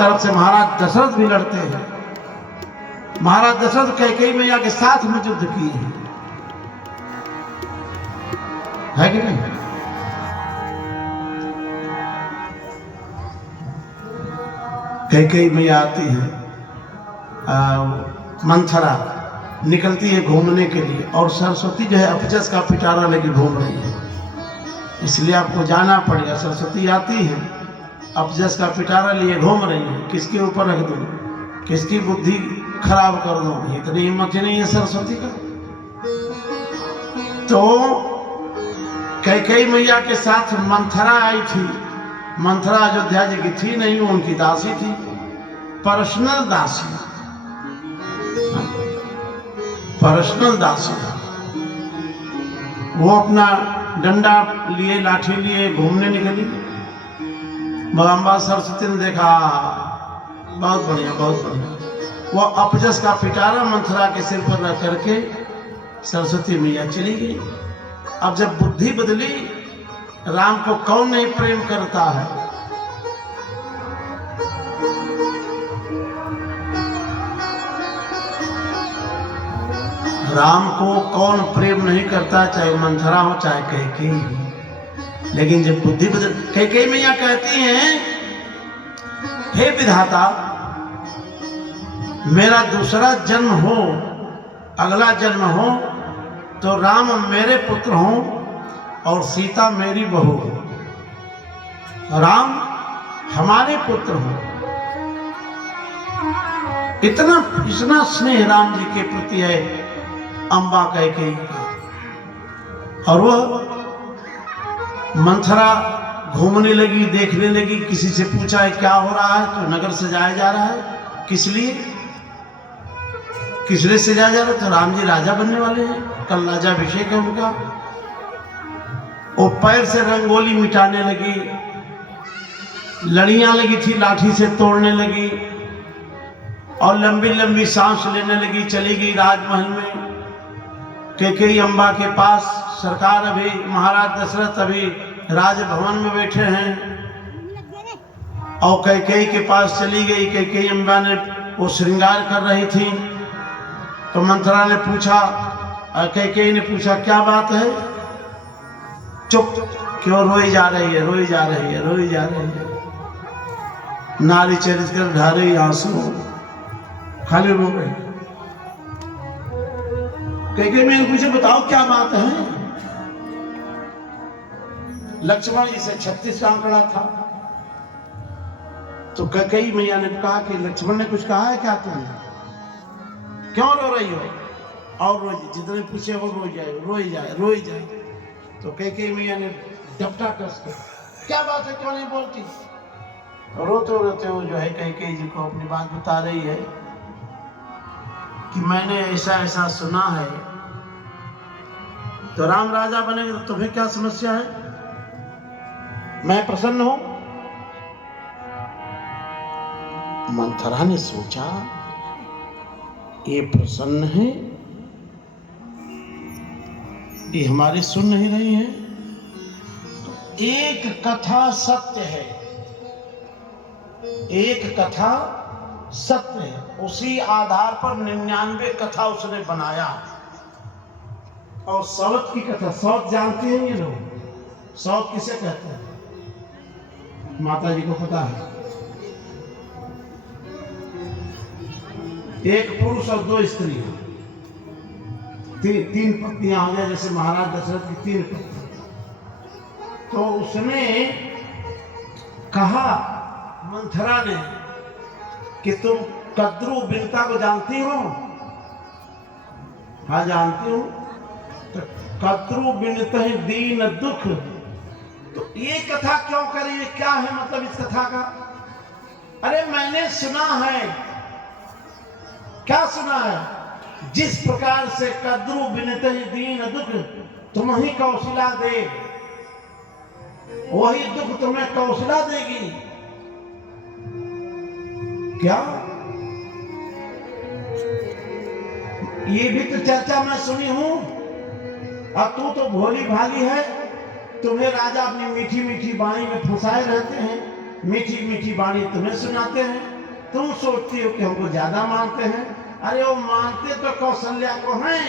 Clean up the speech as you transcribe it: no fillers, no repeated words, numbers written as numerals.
तरफ से महाराज दशरथ भी लड़ते हैं। महाराज दशरथ कैकेयी मैया के साथ में युद्ध किए हैं, है कि नहीं? कैकेयी मैया आती है, मंथरा निकलती है घूमने के लिए और सरस्वती जो है अपजस का पिटारा लेके घूम रही है, इसलिए आपको जाना पड़ेगा। सरस्वती आती है, अपजस का पिटारा लिए घूम रही है, किसके ऊपर रख दूं, किसकी बुद्धि खराब कर दूं, इतनी हिम्मत ही नहीं है सरस्वती का। तो कैकेयी मैया के साथ मंथरा आई थी। मंथरा अयोध्या जी की थी नहीं, उनकी दासी थी, पर्सनल दासी, पर्सनल दासी। वो अपना डंडा लिए, लाठी लिए घूमने निकली। भगवान सरस्वती ने देखा, बहुत बढ़िया बहुत बढ़िया। वो अपजस का पिटारा मंथरा के सिर पर रख करके सरस्वती मैया चली गई। अब जब बुद्धि बदली, राम को कौन नहीं प्रेम करता है? राम को कौन प्रेम नहीं करता, चाहे मंथरा हो चाहे कैकेयी। लेकिन जब बुद्धि बदल, कैकेयी मैया कहती हैं, हे विधाता, मेरा दूसरा जन्म हो, अगला जन्म हो तो राम मेरे पुत्र हों और सीता मेरी बहू हो। राम हमारे पुत्र हों। इतना स्नेह राम जी के प्रति है अम्बा कैकेयी का। और वह मंथरा घूमने लगी, देखने लगी, किसी से पूछा है क्या हो रहा है, तो नगर सजाया जा रहा है। किस लिए सजाया जा रहा है? तो राम जी राजा बनने वाले हैं, कल राजाभिषेक है उनका। वो पैर से रंगोली मिटाने लगी, लड़ियां लगी थी लाठी से तोड़ने लगी और लंबी लंबी सांस लेने लगी। चली गई राजमहल में, कैकेयी अम्बा के पास। सरकार अभी, महाराज दशरथ अभी राजभवन में बैठे हैं और कैकेयी के पास चली गई। कैकेयी अम्बा ने वो श्रृंगार कर रही थी, तो मंथरा ने पूछा, कैकेयी ने पूछा क्या बात है? चुप, क्यों रोई जा रही है, रोई जा रही है, रोई जा रही है। नारी चरित कर ढारे आंसू, खाली रो रही। कैकेयी मैंने पूछा बताओ क्या बात है? लक्ष्मण जी से 36 का आंकड़ा था। तो कैकेयी मैया ने कहा कि लक्ष्मण ने कुछ कहा है क्या तुमने? क्यों रो रही हो? और रो, जितने पूछे वो रोई जाए। तो कैकेयी मैया ने डपटा कस के, क्या बात है, क्यों नहीं बोलती? रोते रोते वो जो है कैकेयी जी को अपनी बात बता रही है कि मैंने ऐसा ऐसा सुना है, तो राम राजा बनेंगे तो तुम्हें क्या समस्या है? मैं प्रसन्न हूं। मंथरा ने सोचा ये प्रसन्न है, ये हमारी सुन नहीं रही है। एक कथा सत्य है, एक कथा सत्य है, उसी आधार पर 99 कथा उसने बनाया। और सौत की कथा, सौत जानते हैं ये लोग? सौत किसे कहते हैं? माता जी को पता है। एक पुरुष और 2 स्त्री, तीन पत्नियां हो गए, जैसे महाराज दशरथ की 3 पत्नी। तो उसने कहा मंथरा ने कि तुम कद्रू बिनता को जानती हो? हाँ जानती हूं। तो कद्रू बिनते ही दीन दुख, तो ये कथा क्यों करी, क्या है मतलब इस कथा का? अरे मैंने सुना है। क्या सुना है? जिस प्रकार से कद्रू बिनते ही दीन दुख तुम ही कौशला दे, वही दुख तुम्हें कौशला देगी। क्या ये भी तो चर्चा मैं सुनी हूं। और तू तो भोली भाली है, तुम्हें राजा अपनी मीठी मीठी वाणी में फंसाए रहते हैं। मीठी मीठी बाणी तुम्हें सुनाते हैं, तुम सोचती हो कि हमको ज्यादा मानते हैं। अरे वो मानते तो कौशल्या को हैं,